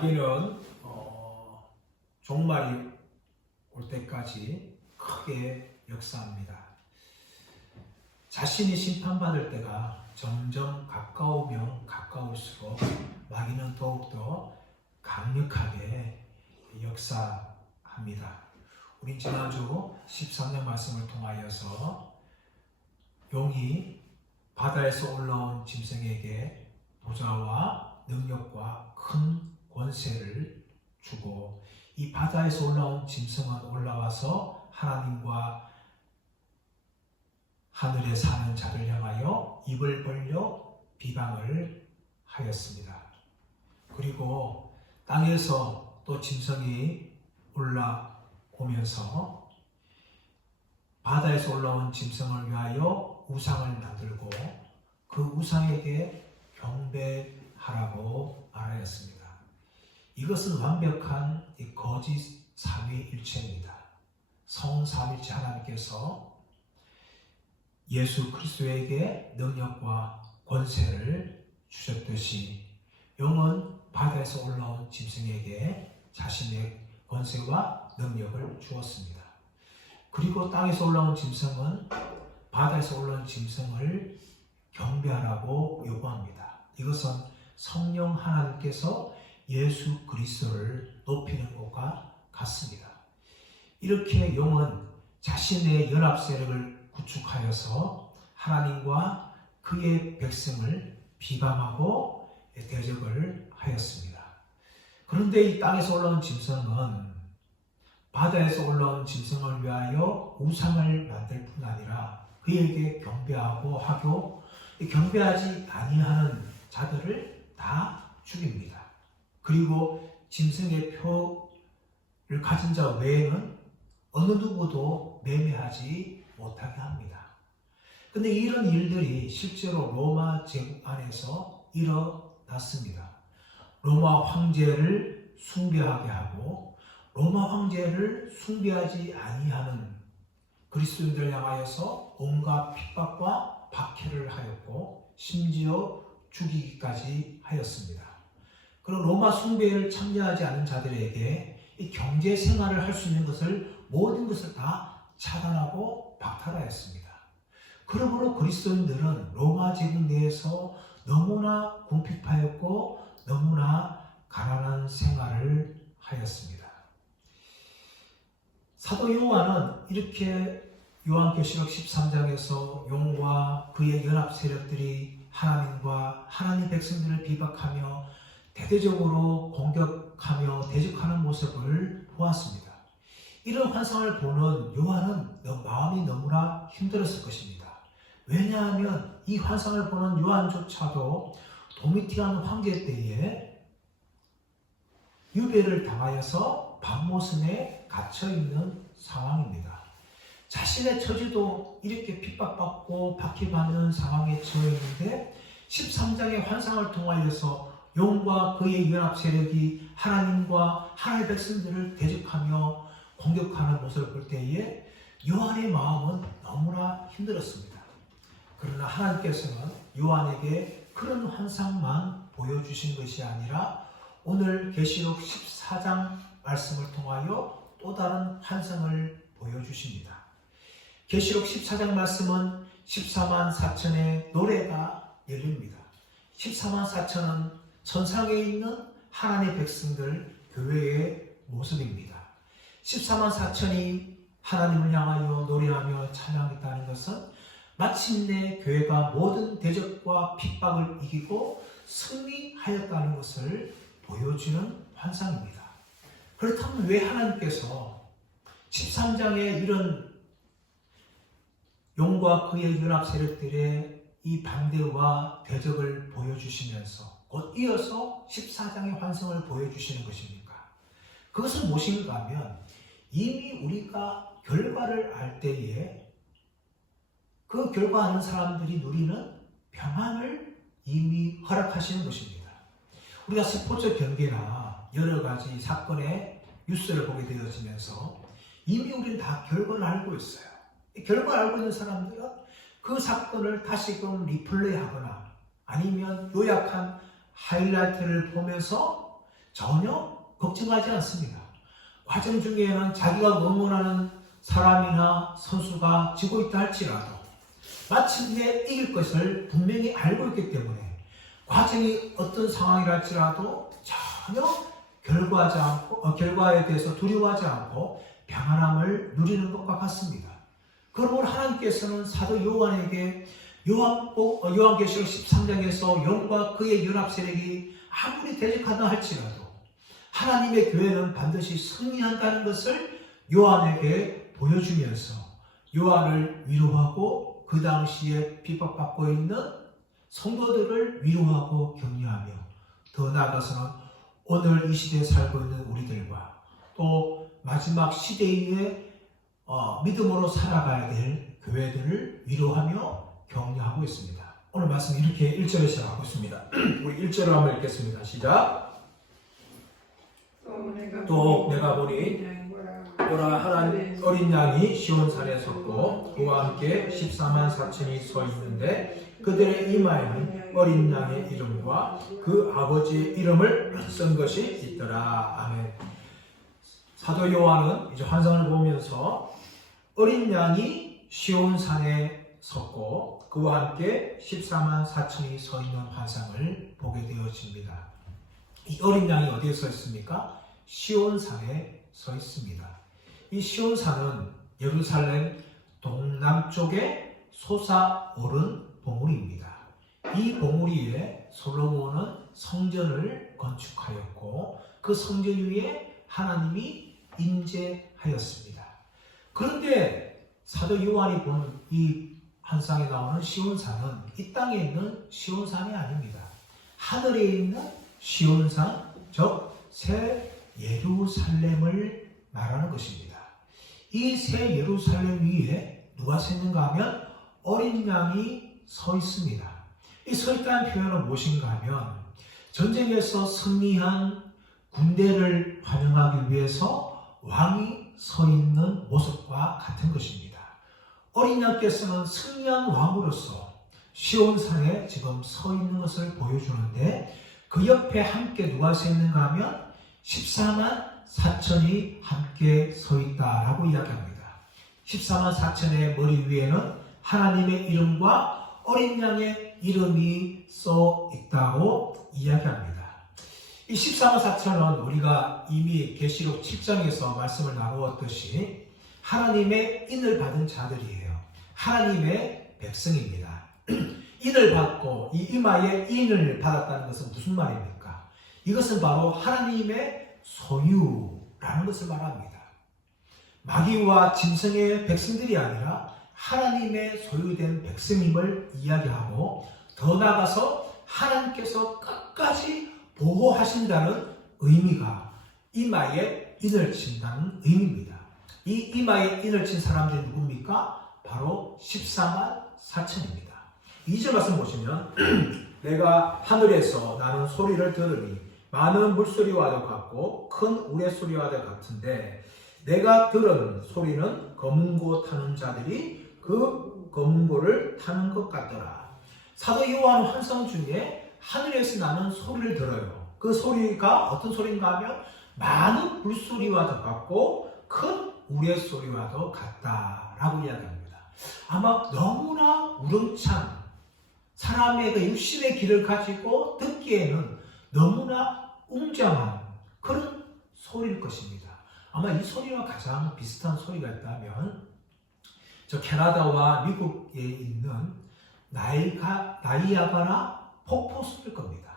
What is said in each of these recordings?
마귀는 종말이 올 때까지 크게 역사합니다. 자신이 심판받을 때가 점점 가까우면 가까울수록 마귀는 더욱더 강력하게 역사합니다. 우린 지난주 13장 말씀을 통하여서 용이 바다에서 올라온 짐승에게 보좌와 능력과 큰 권세를 주고, 이 바다에서 올라온 짐승은 올라와서 하나님과 하늘에 사는 자를 향하여 입을 벌려 비방을 하였습니다. 그리고 땅에서 또 짐승이 올라오면서 바다에서 올라온 짐승을 위하여 우상을 만들고 그 우상에게 경배하라고 말하였습니다. 이것은 완벽한 거짓 삼위일체입니다. 성삼일체 하나님께서 예수 그리스도에게 능력과 권세를 주셨듯이 용은 바다에서 올라온 짐승에게 자신의 권세와 능력을 주었습니다. 그리고 땅에서 올라온 짐승은 바다에서 올라온 짐승을 경배하라고 요구합니다. 이것은 성령 하나님께서 예수 그리스도를 높이는 것과 같습니다. 이렇게 용은 자신의 연합 세력을 구축하여서 하나님과 그의 백성을 비방하고 대적을 하였습니다. 그런데 이 땅에서 올라온 짐승은 바다에서 올라온 짐승을 위하여 우상을 만들 뿐 아니라 그에게 경배하고 하고 경배하지 아니하는 자들을 다 죽입니다. 그리고 짐승의 표를 가진 자 외에는 어느 누구도 매매하지 못하게 합니다. 그런데 이런 일들이 실제로 로마 제국 안에서 일어났습니다. 로마 황제를 숭배하게 하고 로마 황제를 숭배하지 아니하는 그리스도인들을 향하여서 온갖 핍박과 박해를 하였고 심지어 죽이기까지 하였습니다. 그리고 로마 숭배를 참여하지 않는 자들에게 이 경제 생활을 할 수 있는 것을 모든 것을 다 차단하고 박탈하였습니다. 그러므로 그리스도인들은 로마 제국 내에서 너무나 궁핍하였고 너무나 가난한 생활을 하였습니다. 사도 요한은 이렇게 요한계시록 13장에서 용과 그의 연합 세력들이 하나님과 하나님 백성들을 비박하며 대대적으로 공격하며 대적하는 모습을 보았습니다. 이런 환상을 보는 요한은 마음이 너무나 힘들었을 것입니다. 왜냐하면 이 환상을 보는 요한조차도 도미티안 황제 때에 유배를 당하여서 박모선에 갇혀있는 상황입니다. 자신의 처지도 이렇게 핍박받고 박해받는 상황에 처해있는데 13장의 환상을 통하여서 용과 그의 연합 세력이 하나님과 하나님의 백성들을 대적하며 공격하는 모습을 볼 때에 요한의 마음은 너무나 힘들었습니다. 그러나 하나님께서는 요한에게 그런 환상만 보여주신 것이 아니라 오늘 계시록 14장 말씀을 통하여 또 다른 환상을 보여주십니다. 계시록 14장 말씀은 14만 4천의 노래가 열립니다. 14만 4천은 천상에 있는 하나님의 백성들 교회의 모습입니다. 14만 4천이 하나님을 향하여 노래하며 찬양했다는 것은 마침내 교회가 모든 대적과 핍박을 이기고 승리하였다는 것을 보여주는 환상입니다. 그렇다면 왜 하나님께서 13장에 이런 용과 그의 연합 세력들의 이 반대와 대적을 보여주시면서 곧 이어서 14장의 환상을 보여주시는 것입니까? 그것은 무엇인가 하면 이미 우리가 결과를 알 때에 그 결과하는 사람들이 누리는 평안을 이미 허락하시는 것입니다. 우리가 스포츠 경기나 여러 가지 사건의 뉴스를 보게 되어지면서 이미 우리는 다 결과를 알고 있어요. 이 결과를 알고 있는 사람들은 그 사건을 다시금 리플레이하거나 아니면 요약한 하이라이트를 보면서 전혀 걱정하지 않습니다. 과정 중에는 자기가 응원하는 사람이나 선수가 지고 있다 할지라도 마침내 이길 것을 분명히 알고 있기 때문에 과정이 어떤 상황이랄지라도 전혀 결과에 대해서 두려워하지 않고 평안함을 누리는 것과 같습니다. 그러므로 하나님께서는 사도 요한에게 요한계시록 13장에서 영과 그의 연합 세력이 아무리 대적하다 할지라도 하나님의 교회는 반드시 승리한다는 것을 요한에게 보여주면서 요한을 위로하고 그 당시에 핍박받고 있는 성도들을 위로하고 격려하며 더 나아가서는 오늘 이 시대에 살고 있는 우리들과 또 마지막 시대에 믿음으로 살아가야 될 교회들을 위로하며 격려하고 있습니다. 오늘 말씀 이렇게 1절에 시작하고 있습니다. 우리 1절을 한번 읽겠습니다. 시작. 또 내가 보니 보라 하나님 어린 양이 시온산에 섰고 그와 함께 14만 4천이 서 있는데 그들의 이마에는 어린 양의 이름과 그 아버지의 이름을 쓴 것이 있더라. 아멘. 사도 요한은 이제 환상을 보면서 어린 양이 시온산에 섰고 그와 함께 14만 4천이 서 있는 환상을 보게 되어집니다. 이 어린 양이 어디에 서 있습니까? 시온산에 서 있습니다. 이 시온산은 예루살렘 동남쪽에 솟아오른 봉우리입니다. 이 봉우리 위에 솔로몬은 성전을 건축하였고 그 성전 위에 하나님이 임재하였습니다. 그런데 사도 요한이 본 이 환상에 나오는 시온산은 이 땅에 있는 시온산이 아닙니다. 하늘에 있는 시온산, 즉 새 예루살렘을 말하는 것입니다. 이 새 예루살렘 위에 누가 서 있는가 하면 어린 양이 서 있습니다. 이 서 있다는 표현은 무엇인가 하면 전쟁에서 승리한 군대를 환영하기 위해서 왕이 서 있는 모습과 같은 것입니다. 어린 양께서는 승리한 왕으로서 시온산에 지금 서 있는 것을 보여주는데 그 옆에 함께 누가 서 있는가 하면 14만 4천이 함께 서 있다라고 이야기합니다. 14만 4천의 머리 위에는 하나님의 이름과 어린 양의 이름이 써 있다고 이야기합니다. 이 14만 4천은 우리가 이미 계시록 7장에서 말씀을 나누었듯이 하나님의 인을 받은 자들이에요. 하나님의 백성입니다. 인을 받고 이 이마에 인을 받았다는 것은 무슨 말입니까? 이것은 바로 하나님의 소유라는 것을 말합니다. 마귀와 짐승의 백성들이 아니라 하나님의 소유된 백성임을 이야기하고 더 나아가서 하나님께서 끝까지 보호하신다는 의미가 이마에 인을 친다는 의미입니다. 이 이마에 인을 친 사람들이 누굽니까? 바로 14만 4천입니다. 2절 말씀 보시면 내가 하늘에서 나는 소리를 들으니 많은 물소리와도 같고 큰 우레소리와도 같은데 내가 들은 소리는 검은고 타는 자들이 그 검은고를 타는 것 같더라. 사도 요한 환상 중에 하늘에서 나는 소리를 들어요. 그 소리가 어떤 소리인가 하면 많은 물소리와도 같고 큰 우레소리와도 같다라고 이야기합니다. 아마 너무나 우렁찬 사람의 그 육신의 귀를 가지고 듣기에는 너무나 웅장한 그런 소리일 것입니다. 아마 이 소리와 가장 비슷한 소리가 있다면 저 캐나다와 미국에 있는 나이아가라 폭포 소리일 겁니다.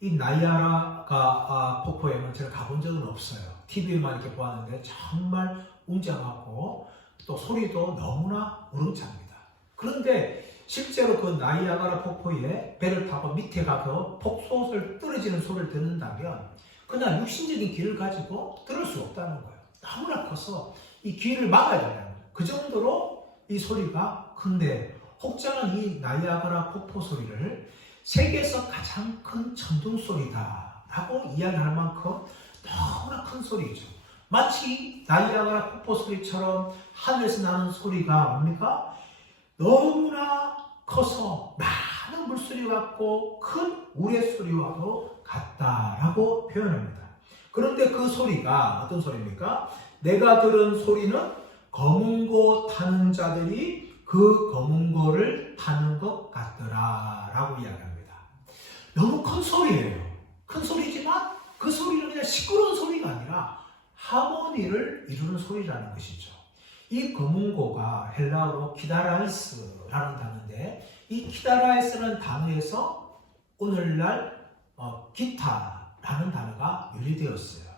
이 나이아가라 폭포에는 제가 가본 적은 없어요. TV에만 이렇게 보았는데 정말 웅장하고 또 소리도 너무나 우렁찹니다. 그런데 실제로 그 나이아가라 폭포에 배를 타고 밑에 가서 폭소를 떨어지는 소리를 듣는다면 그냥 육신적인 귀를 가지고 들을 수 없다는 거예요. 너무나 커서 이 귀를 막아야 되는 거예요. 그 정도로 이 소리가 큰데 혹자는 이 나이아가라 폭포 소리를 세계에서 가장 큰 천둥 소리다 라고 이야기할 만큼 너무나 큰 소리죠. 마치 나이아가라 폭포 소리처럼 하늘에서 나는 소리가 뭡니까? 너무나 커서 많은 물소리 같고 큰 우레소리와도 같다라고 표현합니다. 그런데 그 소리가 어떤 소리입니까? 내가 들은 소리는 검은 고 타는 자들이 그 검은 고를 타는 것 같더라 라고 이야기합니다. 너무 큰 소리예요. 큰 소리지만 그 소리는 그냥 시끄러운 소리가 아니라 하모니를 이루는 소리라는 것이죠. 이 검은 고가 헬라어로 키다랄스라는 단어인데, 이 키다랄스라는 단어에서 오늘날 기타라는 단어가 유래되었어요.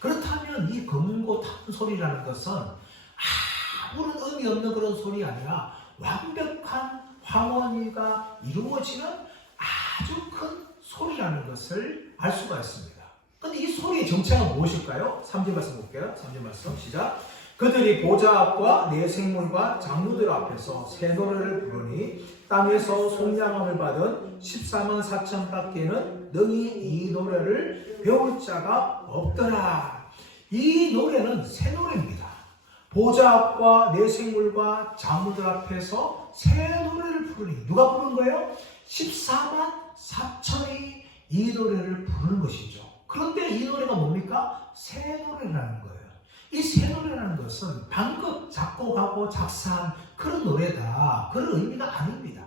그렇다면 이 검은 고 타는 소리라는 것은 아무런 의미 없는 그런 소리 아니라 완벽한 하모니가 이루어지는 아주 큰 소리라는 것을 알 수가 있습니다. 그런데 이 소리의 정체가 무엇일까요? 3절 말씀 볼게요. 3절 말씀 시작. 그들이 보좌 앞과 네 생물과 장로들 앞에서 새 노래를 부르니 땅에서 속량함을 받은 14만 4천 밖에는 능히 이 노래를 배울 자가 없더라. 이 노래는 새 노래입니다. 보좌 앞과 네 생물과 장로들 앞에서 새 노래를 부르니, 누가 부른 거예요? 14만 4천이 이 노래를 부르는 것이죠. 그런데 이 노래가 뭡니까? 새 노래라는 거예요. 이 새 노래라는 것은 방금 작곡하고 작사한 그런 노래다, 그런 의미가 아닙니다.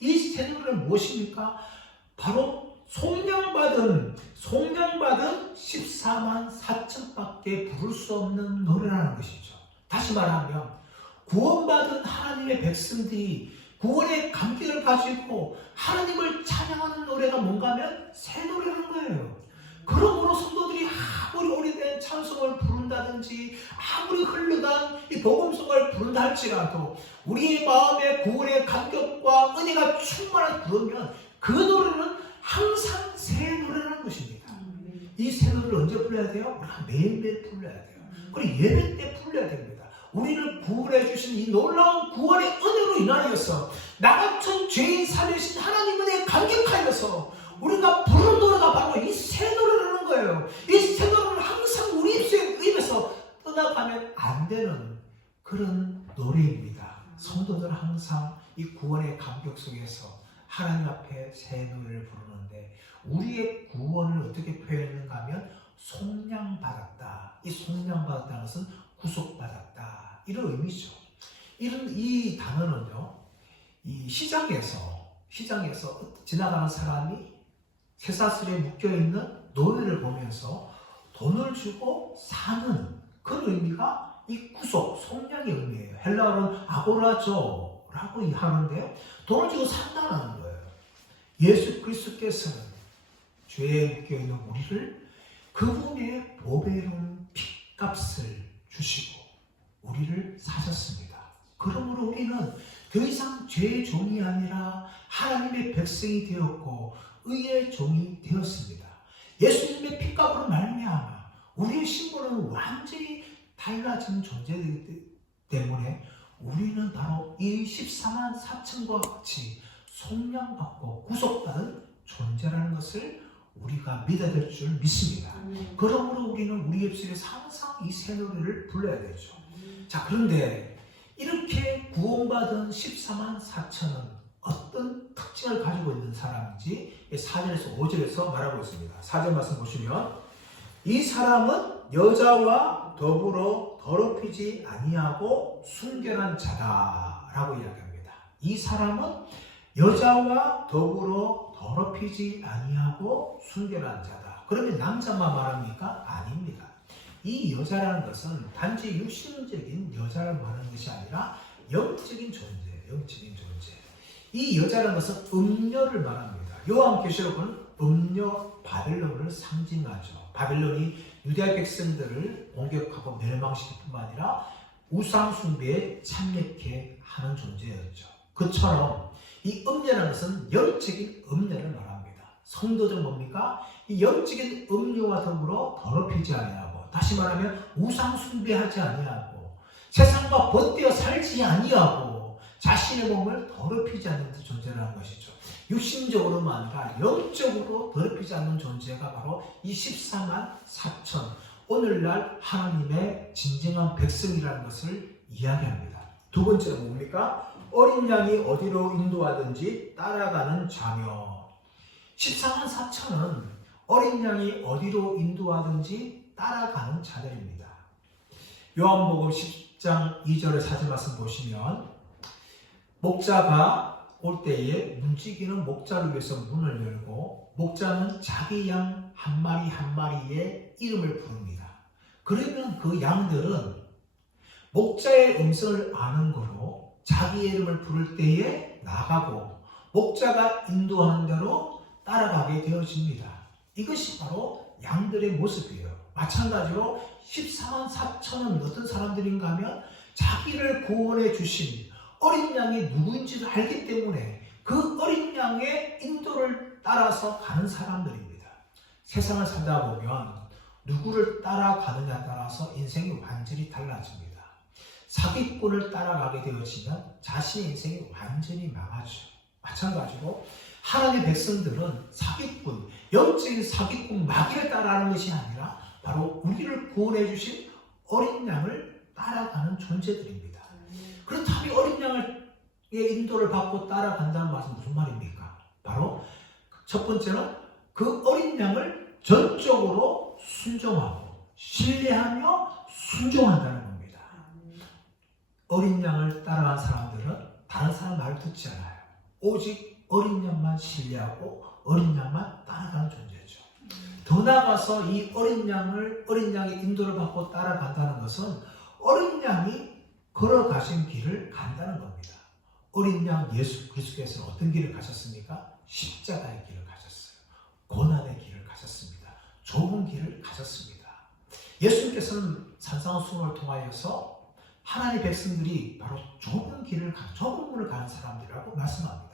이 새 노래는 무엇입니까? 바로 속량받은 14만 4천밖에 부를 수 없는 노래라는 것이죠. 다시 말하면 구원받은 하나님의 백성들이 구원의 감격을 가지고 하나님을 찬양하는 노래가 뭔가 하면 새 노래라는 거예요. 그러므로 성도들이 아무리 오래된 찬송을 부른다든지 아무리 흘러간 이 복음송을 부른다 할지라도 우리의 마음에 구원의 감격과 은혜가 충만하게 부르면 그 노래는 항상 새 노래라는 것입니다. 이 새 노래를 언제 불러야 돼요? 우리가 매일매일 불러야 돼요. 그리고 예배 때 불러야 됩니다. 우리를 구원해 주신 이 놀라운 구원의 은혜로 인하여서 나 같은 죄인 살리신 하나님 은혜에 감격하여서 우리가 부르는 노래가 바로 이 새 노래라는 거예요. 이 새 노래는 항상 우리 입에서 떠나가면 안 되는 그런 노래입니다. 성도들은 항상 이 구원의 감격 속에서 하나님 앞에 새 노래를 부르는데, 우리의 구원을 어떻게 표현했는가 하면 속량받았다. 이 속량받았다는 것은 구속받았다, 이런 의미죠. 이 단어는요, 이 시장에서 지나가는 사람이 쇠사슬에 묶여있는 노래를 보면서 돈을 주고 사는 그런 의미가 이 구속, 속량의 의미예요. 헬라어로는 아고라조라고 하는데요, 돈을 주고 산다는 거예요. 예수 그리스도께서는 죄에 묶여있는 우리를 그분의 보배로운 핏값을 주시고 우리를 사셨습니다. 그러므로 우리는 더 이상 죄의 종이 아니라 하나님의 백성이 되었고 의의 종이 되었습니다. 예수님의 핏값으로 말미암아 우리의 신분은 완전히 달라진 존재이기 때문에 우리는 바로 이 14만 4천과 같이 속량받고 구속받은 존재라는 것을 우리가 믿어야 될 줄 믿습니다. 그러므로 우리는 우리 입술에서 항상 이 새 노래를 불러야 되죠. 자, 그런데 이렇게 구원받은 14만 4천은 어떤 특징을 가지고 있는 사람인지 4절에서 5절에서 말하고 있습니다. 4절 말씀 보시면, 이 사람은 여자와 더불어 더럽히지 아니하고 순결한 자다라고 이야기합니다. 이 사람은 여자와 더불어 더럽히지 아니하고 순결한 자다. 그러면 남자만 말합니까? 아닙니다. 이 여자라는 것은 단지 육신적인 여자를 말하는 것이 아니라 영적인 존재예요. 영적인 존재. 이 여자라는 것은 음녀를 말합니다. 요한계시록은 음녀 바벨론을 상징하죠. 바벨론이 유대 백성들을 공격하고 멸망시킬 뿐만 아니라 우상 숭배에 참여케 하는 존재였죠. 그처럼 이 음녀라는 것은 영적인 음녀를 말합니다. 성도들 뭡니까? 이 영적인 음녀와 더불어 더럽히지 아니하고, 다시 말하면 우상 숭배하지 아니하고, 세상과 벗되어 살지 아니하고, 자신의 몸을 더럽히지 않는 존재라는 것이죠. 육신적으로만 아니라 영적으로 더럽히지 않는 존재가 바로 이 14만 4천, 오늘날 하나님의 진정한 백성이라는 것을 이야기합니다. 두 번째는 뭡니까? 어린 양이 어디로 인도하든지 따라가는 자녀. 14만 4천은 어린 양이 어디로 인도하든지 따라가는 자들입니다. 요한복음 10장 2절의 사진 말씀 보시면 목자가 올 때에 문지기는 목자를 위해서 문을 열고 목자는 자기 양 한 마리 한 마리의 이름을 부릅니다. 그러면 그 양들은 목자의 음성을 아는 거로 자기의 이름을 부를 때에 나가고 목자가 인도하는 대로 따라가게 되어집니다. 이것이 바로 양들의 모습이에요. 마찬가지로 14만 4천은 어떤 사람들인가 하면 자기를 구원해 주신 어린 양이 누구인지를 알기 때문에 그 어린 양의 인도를 따라서 가는 사람들입니다. 세상을 살다 보면 누구를 따라가느냐에 따라서 인생이 완전히 달라집니다. 사기꾼을 따라가게 되어지면 자신의 인생이 완전히 망하죠. 마찬가지로 하나님의 백성들은 사기꾼, 영적인 사기꾼 마귀를 따라가는 것이 아니라 바로 우리를 구원해 주신 어린 양을 따라가는 존재들입니다. 그렇다면 어린 양의 인도를 받고 따라간다는 말은 무슨 말입니까? 바로 첫 번째는 그 어린 양을 전적으로 순종하고 신뢰하며 순종한다는 겁니다. 어린 양을 따라간 사람들은 다른 사람 말을 듣지 않아요. 오직 어린 양만 신뢰하고 어린 양만 따라가는 존재죠. 더 나아가서 이 어린 양의 인도를 받고 따라간다는 것은 어린 양이 걸어가신 길을 간다는 겁니다. 어린 양 예수 그리스도께서는 어떤 길을 가셨습니까? 십자가의 길을 가셨어요. 고난의 길을 가셨습니다. 좁은 길을 가셨습니다. 예수님께서는 산상수훈을 통하여서 하나님의 백성들이 바로 좁은 문을 가는 사람들이라고 말씀합니다.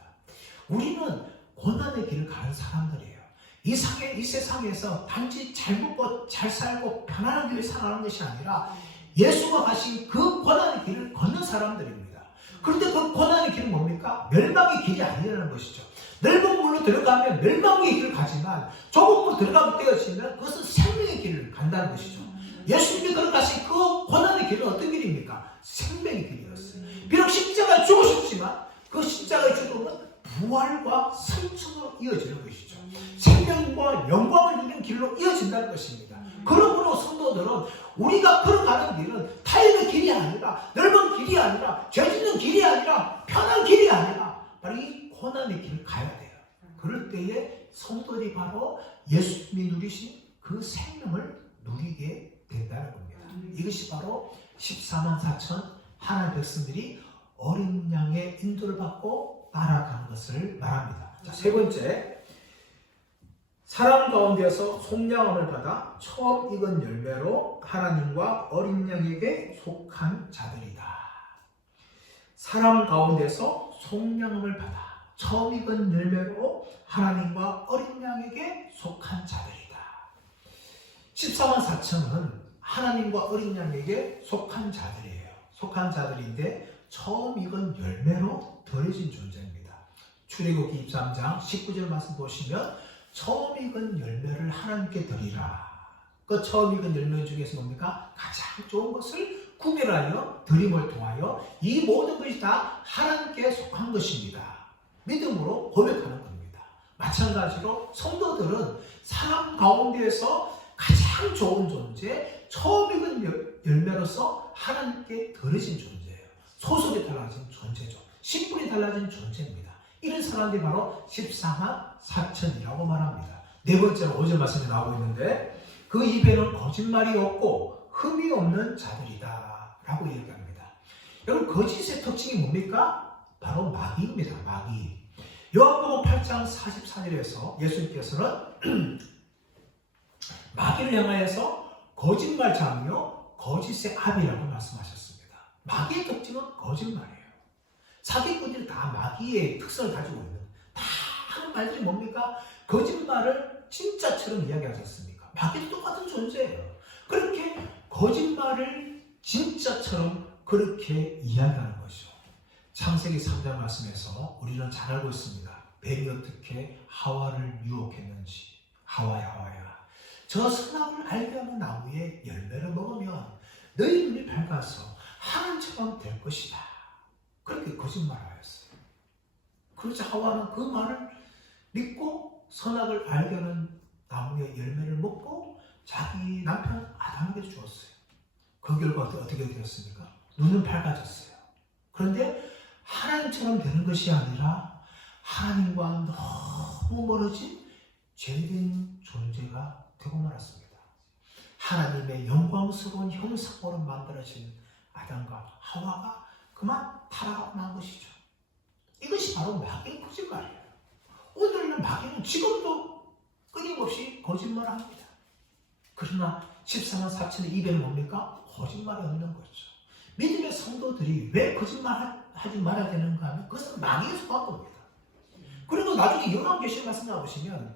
우리는 고난의 길을 가는 사람들이에요. 이 세상에서 단지 잘 먹고 잘 살고 편안하게 살아가는 것이 아니라 예수가 가신 그 고난의 길을 걷는 사람들입니다. 그런데 그 고난의 길은 뭡니까? 멸망의 길이 아니라는 것이죠. 넓은 물로 들어가면 멸망의 길을 가지만 좁은 물로 들어가게 되어지면 그것은 생명의 길을 간다는 것이죠. 예수님이 걸어가신 그 고난의 길은 어떤 길입니까? 생명의 길이었어요. 비록 십자가에 죽으셨지만 그 십자가의 죽음은 부활과 성천으로 이어지는 것이죠. 생명과 영광을 누리는 길로 이어진다는 것입니다. 그러므로 성도들은 우리가 걸어가는 길은 타협의 길이 아니라 넓은 길이 아니라 죄짓는 길이 아니라 편한 길이 아니라 바로 이 고난의 길을 가야 돼요. 그럴 때에 성도들이 바로 예수님이 누리신 그 생명을 누리게 된다는 겁니다. 이것이 바로 14만 4천 하나님의 백성들이 어린 양의 인도를 받고 따라가는 것을 말합니다. 자, 세 번째, 사람 가운데서 속량함을 받아 처음 익은 열매로 하나님과 어린 양에게 속한 자들이다. 사람 가운데서 속량함을 받아 처음 익은 열매로 하나님과 어린 양에게 속한 자들이다. 14만 4천은 하나님과 어린 양에게 속한 자들이에요. 속한 자들인데 처음 익은 열매로 더해진 존재입니다. 출애굽기 23장 19절 말씀 보시면 처음 익은 열매를 하나님께 드리라. 그 처음 익은 열매 중에서 뭡니까? 가장 좋은 것을 구별하여 드림을 통하여 이 모든 것이 다 하나님께 속한 것입니다. 믿음으로 고백하는 겁니다. 마찬가지로 성도들은 사람 가운데에서 가장 좋은 존재, 처음 익은 열매로서 하나님께 드려진 존재예요. 소속이 달라진 존재죠. 신분이 달라진 존재입니다. 이런 사람들이 바로 14만 4천이라고 말합니다. 네 번째는 5절 말씀이 나오고 있는데 그 입에는 거짓말이 없고 흠이 없는 자들이다 라고 얘기합니다. 여러분, 거짓의 특징이 뭡니까? 바로 마귀입니다. 마귀. 요한복음 8장 44절에서 예수님께서는 마귀를 향하여서 거짓말장이요 거짓의 아비라고 말씀하셨습니다. 마귀의 특징은 거짓말이에요. 사기꾼들이 다 마귀의 특성을 가지고 있는, 다 하는 말들이 뭡니까? 거짓말을 진짜처럼 이야기하셨습니까? 마귀도 똑같은 존재예요. 그렇게 거짓말을 진짜처럼 그렇게 이야기하는 것이죠. 창세기 3장 말씀에서 우리는 잘 알고 있습니다. 뱀이 어떻게 하와를 유혹했는지. 하와야, 저 선악을 알게 하는 나무의 열매를 먹으면 너희 눈이 밝아서 하나님처럼 될 것이다. 그렇게 거짓말하였어요. 그래서 하와는 그 말을 믿고 선악을 알게 하는 나무의 열매를 먹고 자기 남편 아담에게 주었어요. 그 결과 어떻게 되었습니까? 눈은 밝아졌어요. 그런데 하나님처럼 되는 것이 아니라 하나님과 너무 멀어진 죄된 존재가 되고 말았습니다. 하나님의 영광스러운 형상으로 만들어진 아담과 하와가 그만 타락하고 난 것이죠. 이것이 바로 마귀의 거짓말이에요. 오늘날 마귀는 지금도 끊임없이 거짓말합니다. 그러나 14만 4천의 입에 뭡니까? 거짓말이 없는 거죠. 믿음의 성도들이 왜 거짓말하지 말아야 되는가 하면 그것은 마귀에 속한 겁니다. 그리고 나중에 요한계시록 말씀 나오시면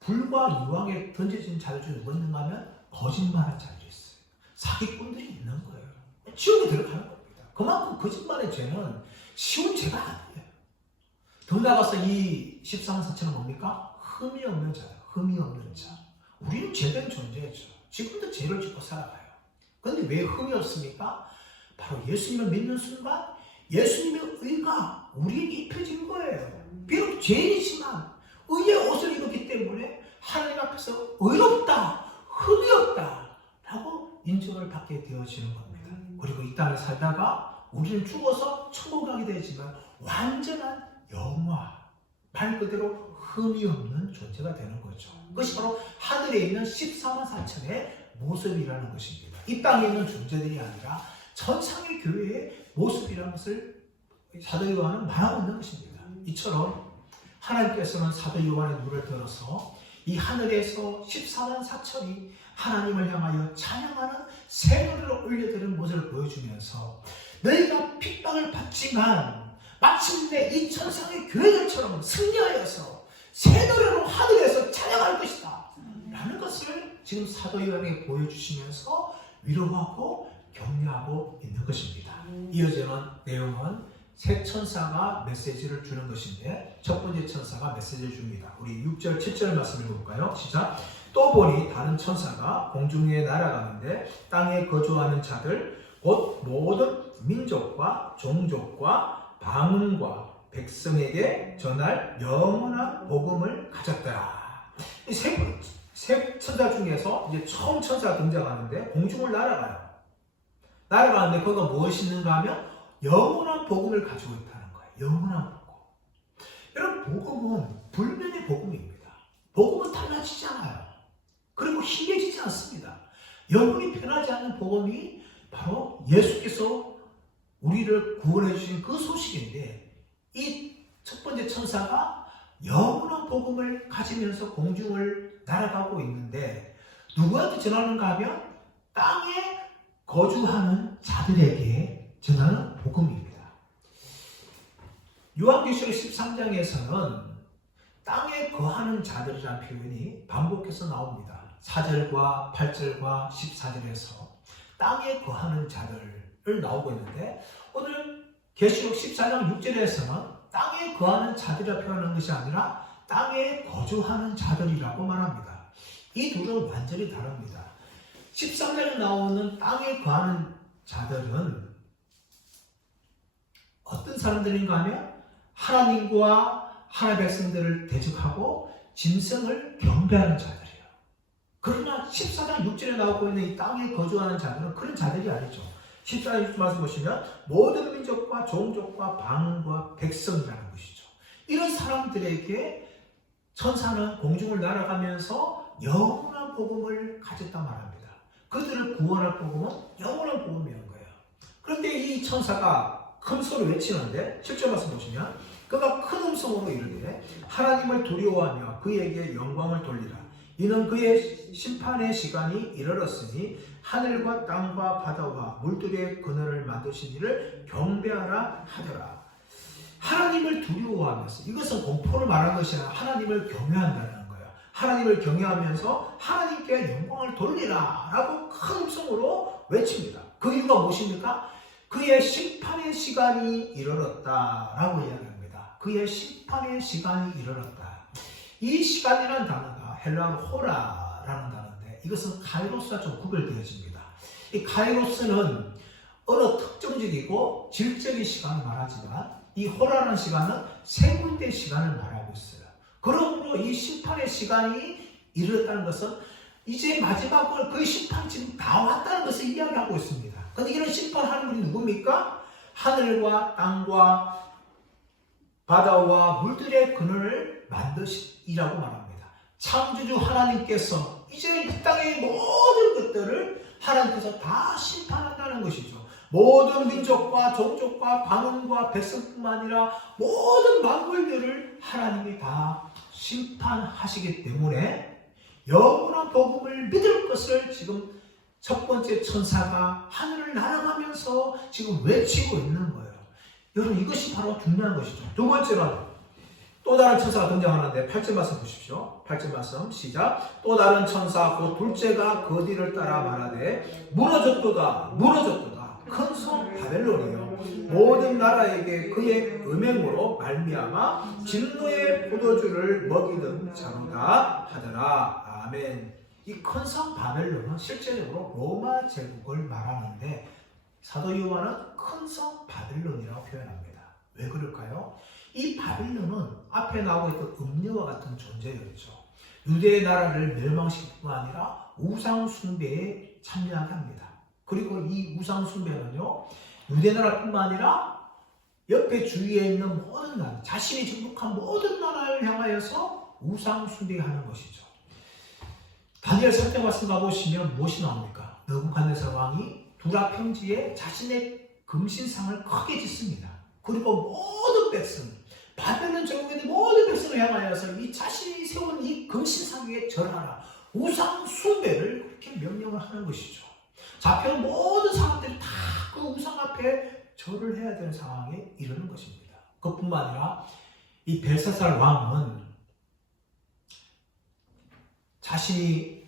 불과 유황에 던져진 자들 중에 누가 있는가 하면 거짓말한 자들이 있어요. 사기꾼들이 있는 거예요. 지옥에 들어가는 겁니다. 그만큼 거짓말의 죄는 쉬운 죄가 아니에요. 더 나아가서 이 14만 4천은 뭡니까? 흠이 없는 자예요. 흠이 없는 자. 우리는 죄된 존재죠. 지금도 죄를 짓고 살아가요. 그런데 왜 흠이 없습니까? 바로 예수님을 믿는 순간 예수님의 의가 우리에게 입혀진 거예요. 비록 죄인이지만 의의 옷을 입었기 때문에 하나님 앞에서 의롭다, 흠이 없다 라고 인정을 받게 되어지는 겁니다. 그리고 이 땅에 살다가 우리는 죽어서 천국 가게 되지만 완전한 영화, 말 그대로 흠이 없는 존재가 되는 거죠. 그것이 바로 하늘에 있는 14만 4천의 모습이라는 것입니다. 이 땅에 있는 존재들이 아니라 천상의 교회의 모습이라는 것을 사도 요한은 말하고 있는 것입니다. 이처럼 하나님께서는 사도 요한의 눈을 들어서 이 하늘에서 14만 4천이 하나님을 향하여 찬양하는 새 노래를 올려드리는 모습을 보여주면서 너희가 핍박을 받지만 마침내 이 천상의 교회들처럼 승리하여서 새 노래로 하늘에서 찬양할 것이다 라는 것을 지금 사도 요한에게 보여주시면서 위로하고 격려하고 있는 것입니다. 이어지는 내용은 새 천사가 메시지를 주는 것인데 첫 번째 천사가 메시지를 줍니다. 우리 6절 7절 말씀을 볼까요? 시작. 또 보니 다른 천사가 공중에 날아가는데 땅에 거주하는 자들 곧 모든 민족과 종족과 방언과 백성에게 전할 영원한 복음을 가졌더라. 이 세 천사 중에서 이제 처음 천사가 등장하는데 공중을 날아가요. 날아가는데 그가 무엇이 있는가 하면 영원한 복음을 가지고 있다는 거예요. 영원한 복음. 여러분, 복음은 불면의 복음입니다. 복음은 달라지지 않아요. 그리고 희미해지지 않습니다. 영혼이 변하지 않는 복음이 바로 예수께서 우리를 구원해 주신 그 소식인데 이 첫 번째 천사가 영원한 복음을 가지면서 공중을 날아가고 있는데 누구한테 전하는가 하면 땅에 거주하는 자들에게 전하는 복음입니다. 요한계시록 13장에서는 땅에 거하는 자들이라는 표현이 반복해서 나옵니다. 4절과 8절과 14절에서 땅에 거하는 자들을 나오고 있는데 오늘 계시록 14장 6절에서는 땅에 거하는 자들이라 표현하는 것이 아니라 땅에 거주하는 자들이라고 말합니다. 이 둘은 완전히 다릅니다. 13장에 나오는 땅에 거하는 자들은 어떤 사람들인가 하면 하나님과 하나님의 백성들을 대적하고 짐승을 경배하는 자들이에요. 그러나 14장 6절에 나오고 있는 이 땅에 거주하는 자들은 그런 자들이 아니죠. 14장 6절 말씀 보시면 모든 민족과 종족과 방언과 백성이라는 것이죠. 이런 사람들에게 천사는 공중을 날아가면서 영원한 복음을 가졌단 말합니다. 그들을 구원할 복음은 영원한 복음이었는 거예요. 그런데 이 천사가 큰 소리를 외치는데 7절 말씀 보시면 그가 큰 음성으로 이르되 하나님을 두려워하며 그에게 영광을 돌리라. 이는 그의 심판의 시간이 이르렀으니 하늘과 땅과 바다와 물들의 그늘을 만드신 이를 경배하라 하더라. 하나님을 두려워하면서 이것은 공포를 말하는 것이 아니라 하나님을 경외한다는 거예요. 하나님을 경외하면서 하나님께 영광을 돌리라 라고 큰 음성으로 외칩니다. 그 이유가 무엇입니까? 그의 심판의 시간이 이르렀다 라고 이야기합니다. 그의 심판의 시간이 이르렀다. 이 시간이라는 단어가 헬라어로 호라라는 단어인데 이것은 카이로스와 좀 구별되어집니다. 이 카이로스는 어느 특정적이고 질적인 시간을 말하지만 이 호라라는 시간은 세 군데의 시간을 말하고 있어요. 그러므로 이 심판의 시간이 이르렀다는 것은 이제 마지막으로 그 심판 지금 다 왔다는 것을 이야기하고 있습니다. 그런데 이런 심판하는 분이 누굽니까? 하늘과 땅과 바다와 물들의 근원을 만드시라고 말합니다. 창조주 하나님께서 이제 이 땅의 모든 것들을 하나님께서 다 심판한다는 것이죠. 모든 민족과 종족과 방언과 백성뿐만 아니라 모든 만물들을 하나님이 다 심판하시기 때문에 영원한 복음을 믿을 것을 지금 첫 번째 천사가 하늘을 날아가면서 지금 외치고 있는 거예요. 여러분, 이것이 바로 중요한 것이죠. 두 번째로 또 다른 천사가 등장하는데 8절 말씀 보십시오. 8절 말씀 시작. 또 다른 천사 곧 둘째가 그 뒤를 따라 말하되 무너졌도다 무너졌도다 큰 성 바벨론이요 모든 나라에게 그의 음행으로 말미암아 진노의 포도주를 먹이던 자로다 하더라. 아멘. 이 큰 성 바벨론은 실제적으로 로마 제국을 말하는데 사도 요한은 큰 성 바벨론이라고 표현합니다. 왜 그럴까요? 이 바벨론은 앞에 나오고 있던 음녀와 같은 존재였죠. 유대의 나라를 멸망시킬 뿐만 아니라 우상 숭배에 참여하게 합니다. 그리고 이 우상 숭배는요, 유대 나라뿐만 아니라 옆에 주위에 있는 모든 나라, 자신이 정복한 모든 나라를 향하여서 우상 숭배하는 것이죠. 다니엘 3장 말씀 가보시면 무엇이 나옵니까? 느부갓네살 왕이 두라 평지에 자신의 금신상을 크게 짓습니다. 그리고 모든 백성, 바벨론 제국의 모든 백성을 향하여서 이 자신이 세운 이 금신상 위에 절하라. 우상 숭배를 그렇게 명령을 하는 것이죠. 잡혀온 모든 사람들이 다 그 우상 앞에 절을 해야 되는 상황에 이르는 것입니다. 그뿐만 아니라 이 벨사살 왕은 자신이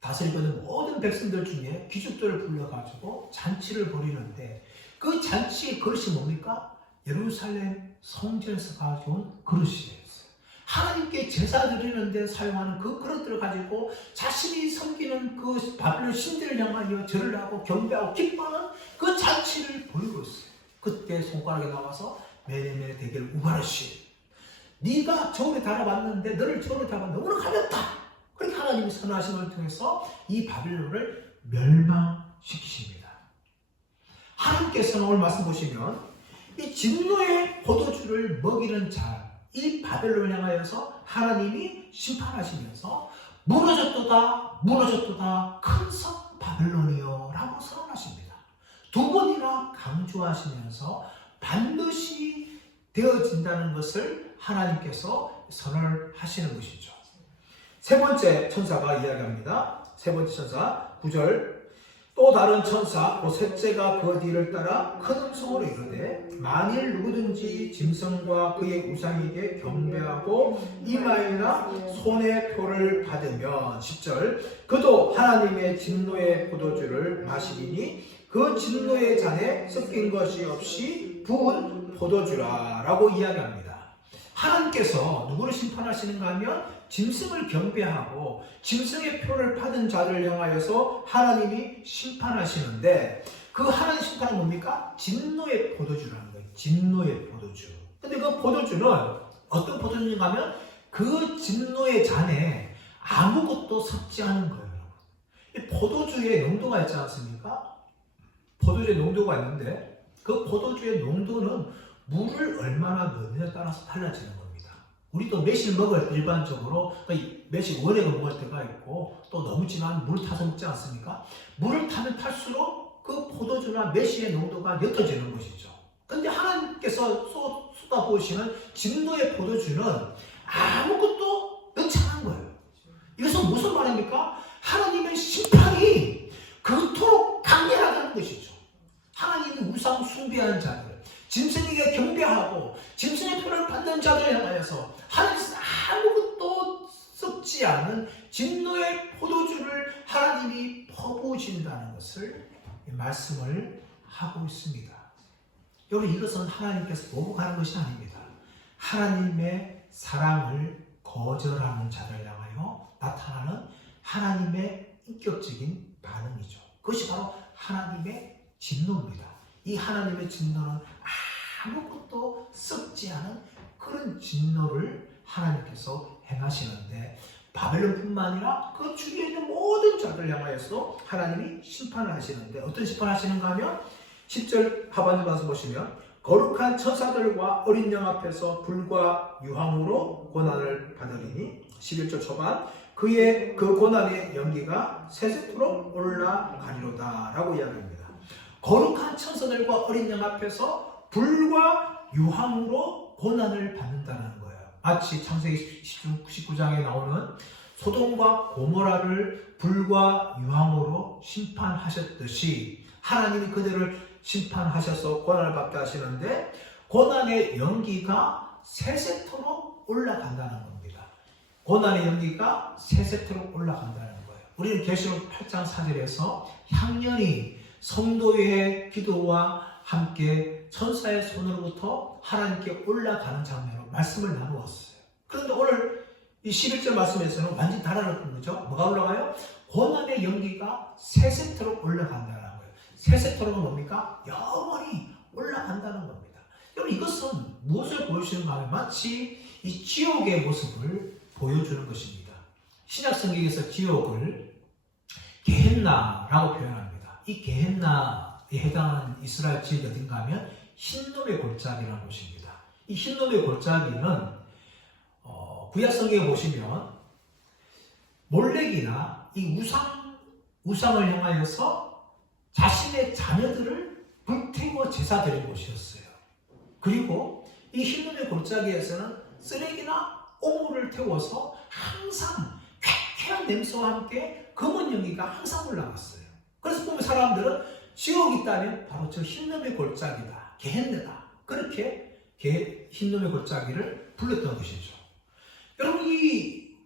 다스리고 있는 모든 백성들 중에 귀족들을 불러가지고 잔치를 벌이는데 그 잔치의 그릇이 뭡니까? 예루살렘 성전에서 가져온 그릇이에요. 하나님께 제사 드리는데 사용하는 그 그릇들을 가지고 자신이 섬기는 그 바벨론 신들을 향하여 절을 하고 경배하고 기뻐하는 그 잔치를 벌이고 있어요. 그때 손가락에 나와서 메레메레 대결 우바르시, 네가 저울에 달아봤는데 너를 저울에 달아 너무나 가볍다. 그렇게 하나님이 선하심을 통해서 이 바벨론을 멸망시키십니다. 하나님께서는 오늘 말씀 보시면 이 진노의 포도주를 먹이는 자, 이 바벨론을 향하여서 하나님이 심판하시면서 무너졌도다 무너졌도다 큰 성 바벨론이요 라고 선언하십니다. 두 번이나 강조하시면서 반드시 되어진다는 것을 하나님께서 선언을 하시는 것이죠. 세 번째 천사가 이야기합니다. 세 번째 천사 9절. 또 다른 천사 곧 셋째가 그 뒤를 따라 큰 음성으로 이르되 만일 누구든지 짐승과 그의 우상에게 경배하고 이마에나 손에 표를 받으면 10절 그도 하나님의 진노의 포도주를 마시리니 그 진노의 잔에 섞인 것이 없이 부은 포도주라 라고 이야기합니다. 하나님께서 누구를 심판하시는가 하면 짐승을 경배하고 짐승의 표를 받은 자를 향하여서 하나님이 심판하시는데 그 하나님 심판은 뭡니까? 진노의 포도주라는 거예요. 진노의 포도주. 근데 그 포도주는 어떤 포도주인가 하면 그 진노의 잔에 아무것도 섞지 않은 거예요. 이 포도주의 농도가 있지 않습니까? 포도주의 농도가 있는데 그 포도주의 농도는 물을 얼마나 넣느냐에 따라서 달라지는 겁니다. 우리도 매실 먹을 때 일반적으로 매실 원액을 먹을 때가 있고 또 너무 진한 물 타서 먹지 않습니까? 물을 타면 탈수록 그 포도주나 매실의 농도가 옅어지는 것이죠. 그런데 하나님께서 쏟아부으시는 진노의 포도주는 아무것도 넣지 않은 거예요. 이것은 무슨 말입니까? 하나님의 심판이 그토록 강렬하다는 것이죠. 하나님이 우상 숭배하는 자들, 짐승에게 경배하고 짐승의 표를 받는 자들을 향하여서 하나님께서 아무것도 썩지 않은 진노의 포도주를 하나님이 퍼부으신다는 것을 말씀을 하고 있습니다. 여러분, 이것은 하나님께서 보복하는 것이 아닙니다. 하나님의 사랑을 거절하는 자들을 향하여 나타나는 하나님의 인격적인 반응이죠. 그것이 바로 하나님의 진노입니다. 이 하나님의 진노는 아무것도 썩지 않은 그런 진노를 하나님께서 행하시는데 바벨론뿐만 아니라 그 주위에 있는 모든 자들 향하여서 하나님이 심판을 하시는데 어떤 심판을 하시는가 하면 10절 하반절 말씀 보시면 거룩한 천사들과 어린 양 앞에서 불과 유황으로 고난을 받으리니 11절 초반 그의 그 고난의 연기가 세세토록 올라가리로다 라고 이야기합니다. 거룩한 천사들과 어린 양 앞에서 불과 유황으로 고난을 받는다는 거예요. 마치 창세기 19장에 나오는 소돔과 고모라를 불과 유황으로 심판하셨듯이 하나님이 그들을 심판하셔서 고난을 받게 하시는데 고난의 연기가 세세토록 올라간다는 겁니다. 고난의 연기가 세세토록 올라간다는 거예요. 우리는 계시록 8장 4절에서 향연이 성도의 기도와 함께 천사의 손으로부터 하나님께 올라가는 장면으로 말씀을 나누었어요. 그런데 오늘 이 11절 말씀에서는 완전히 달라졌던 거죠. 뭐가 올라가요? 고난의 연기가 세세토록 올라간다는 거예요. 세세토록은 뭡니까? 영원히 올라간다는 겁니다. 여러분 이것은 무엇을 보여주는가 하면 마치 이 지옥의 모습을 보여주는 것입니다. 신약 성경에서 지옥을 게헨나라고 표현합니다. 이 게헨나에 해당하는 이스라엘 지역이 어딘가 하면 흰놈의 골짜기라는 곳입니다. 이 흰놈의 골짜기는 구약 성경에 보시면 몰렉이나 이 우상을 향하여서 자신의 자녀들을 불태워 제사 드린 곳이었어요. 그리고 이 흰놈의 골짜기에서는 쓰레기나 오물을 태워서 항상 쾌쾌한 냄새와 함께 검은 연기가 항상 올라갔어요. 그래서 보면 사람들은 지옥이 있다면 바로 저 흰놈의 골짜기다, 게헨나다, 그렇게 흰놈의 골짜기를 불렀던 것이죠. 여러분 이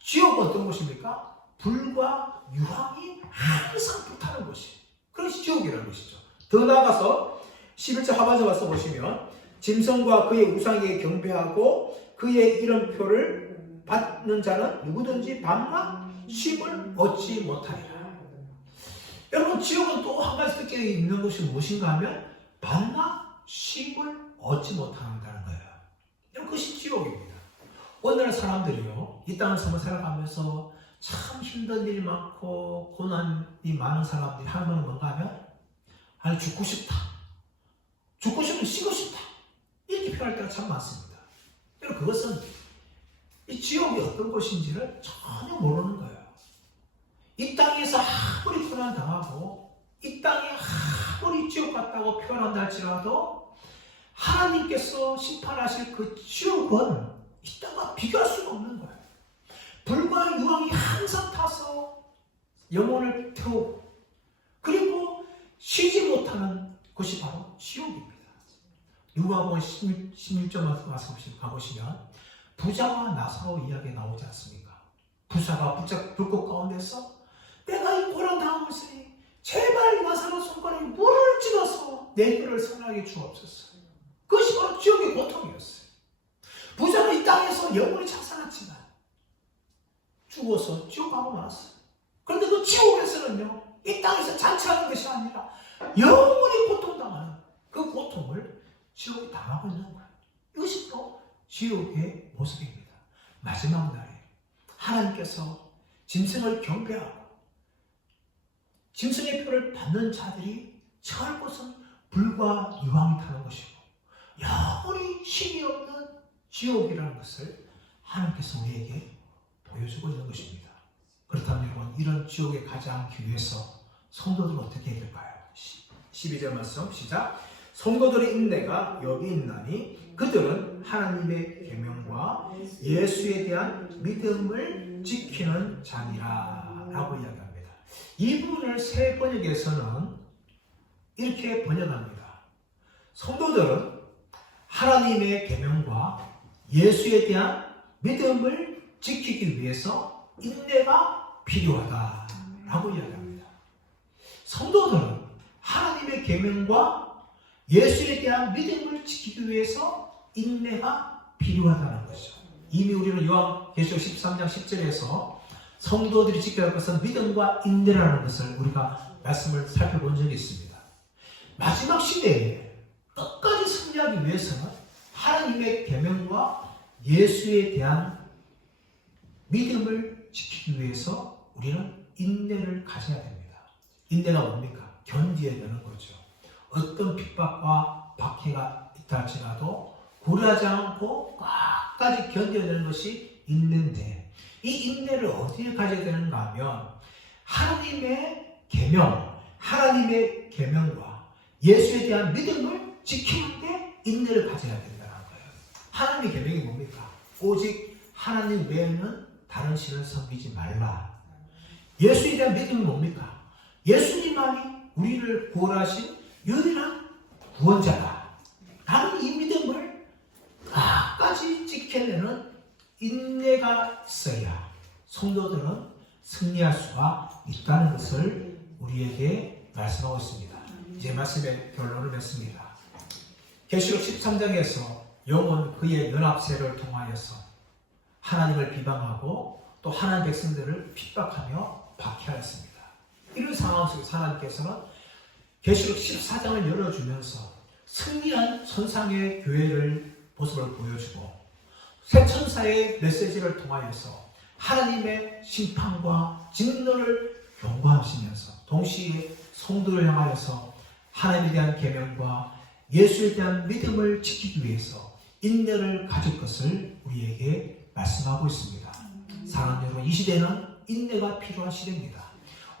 지옥은 어떤 곳입니까? 불과 유황이 항상 불타는 곳이, 그것이 지옥이라는 것이죠. 더 나아가서 11절 하반절 와서 보시면 짐승과 그의 우상에게 경배하고 그의 이름표를 받는 자는 누구든지 밤낮 쉼을 얻지 못하리라. 여러분 지옥은 또 한 가지 특징이 있는 것이 무엇인가 하면 밤낮 쉼을 얻지 못한다는 거예요. 여러분 그것이 지옥입니다. 오늘날 사람들이요 이 땅을 살아가면서 참 힘든 일 많고 고난이 많은 사람들이 하는 건 뭔가 하면 아니 죽고 싶다, 죽고 싶으면 쉬고 싶다, 이렇게 표현할 때가 참 많습니다. 여러분 그것은 이 지옥이 어떤 곳인지를 전혀 모르는 거예요. 이 땅에서 아무리 고난 당하고 이 땅에 아무리 지옥 같다고 표현한다 할지라도 하나님께서 심판하실 그 지옥은 이 땅과 비교할 수가 없는 거예요. 불과 유황이 항상 타서 영혼을 태우고 그리고 쉬지 못하는 것이 바로 지옥입니다. 누가복음 16절 말씀 가보시면 부자와 나사로 이야기가 나오지 않습니까? 부자가 불꽃 가운데서 내가 이 고난 당하였으니 제발 나사로 손가락에 물을 찔러서 내 혀를 선하게 주옵소서. 그것이 바로 지옥의 고통이었어요. 부자는 이 땅에서 영혼이 자살했지만 죽어서 지옥 가고 말았어요. 그런데 그 지옥에서는요 이 땅에서 잔치하는 것이 아니라 영원히 고통당하는 그 고통을 지옥이 당하고 있는 거예요. 이것이 또 지옥의 모습입니다. 마지막 날에 하나님께서 짐승을 경배하고 짐승의 표를 받는 자들이 처할 곳은 불과 유황이 타는 것이고 영원히 쉼이 없는 지옥이라는 것을 하나님께서 우리에게 보여주고 있는 것입니다. 그렇다면 여러분 이런 지옥에 가지 않기 위해서 성도들은 어떻게 해야 될까요? 12절 말씀 시작. 성도들의 인내가 여기 있나니 그들은 하나님의 계명과 예수에 대한 믿음을 지키는 자니라 라고 이야기합니다. 이 부분을 새 번역에서는 이렇게 번역합니다. 성도들은 하나님의 계명과 예수에 대한 믿음을 지키기 위해서 인내가 필요하다 라고 이야기합니다. 성도들은 하나님의 계명과 예수에 대한 믿음을 지키기 위해서 인내가 필요하다는 것이죠. 이미 우리는 요한계시록 13장 10절에서 성도들이 지켜야 할 것은 믿음과 인내라는 것을 우리가 말씀을 살펴본 적이 있습니다. 마지막 시대에 끝까지 승리하기 위해서는 하나님의 계명과 예수에 대한 믿음을 지키기 위해서 우리는 인내를 가져야 됩니다. 인내가 뭡니까? 견뎌야 되는 거죠. 어떤 핍박과 박해가 있다 할지라도 굴하지 않고 끝까지 견뎌야 되는 것이 인내인데, 이 인내를 어디에 가져야 되는가 하면 하나님의 계명, 하나님의 계명과 예수에 대한 믿음을 지키는데 인내를 가져야 된다는 거예요. 하나님의 계명이 뭡니까? 오직 하나님 외에는 다른 신을 섬기지 말라. 예수에 대한 믿음은 뭡니까? 예수님만이 우리를 구원하신 유일한 구원자다. 나는 이 믿음을 끝까지 지켜내는 인내가 있어야 성도들은 승리할 수가 있다는 것을 우리에게 말씀하고 있습니다. 이제 말씀의 결론을 맺습니다. 계시록 13장에서 영은 그의 연합세를 통하여서 하나님을 비방하고 또 하나님 백성들을 핍박하며 박해하였습니다. 이런 상황 속에서 하나님께서는 계시록 14장을 열어주면서 승리한 천상의 교회를 모습을 보여주고 새 천사의 메시지를 통하여서 하나님의 심판과 진노를 경고하시면서 동시에 성도를 향하여서 하나님에 대한 계명과 예수에 대한 믿음을 지키기 위해서 인내를 가질 것을 우리에게 말씀하고 있습니다. 사랑하는 여러분, 이 시대는 인내가 필요한 시대입니다.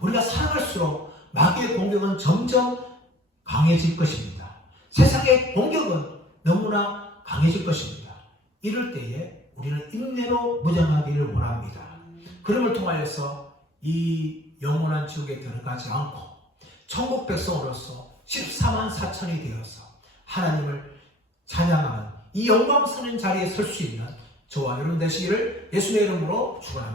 우리가 살아갈수록 마귀의 공격은 점점 강해질 것입니다. 세상의 공격은 너무나 강해질 것입니다. 이럴 때에 우리는 인내로 무장하기를 원합니다. 그럼을 통하여서 이 영원한 지옥에 들어가지 않고 천국 백성으로서 14만 4천이 되어서 하나님을 찬양하는 이 영광스러운 자리에 설 수 있는 저와 여러분 되시기를 예수의 이름으로 축원합니다.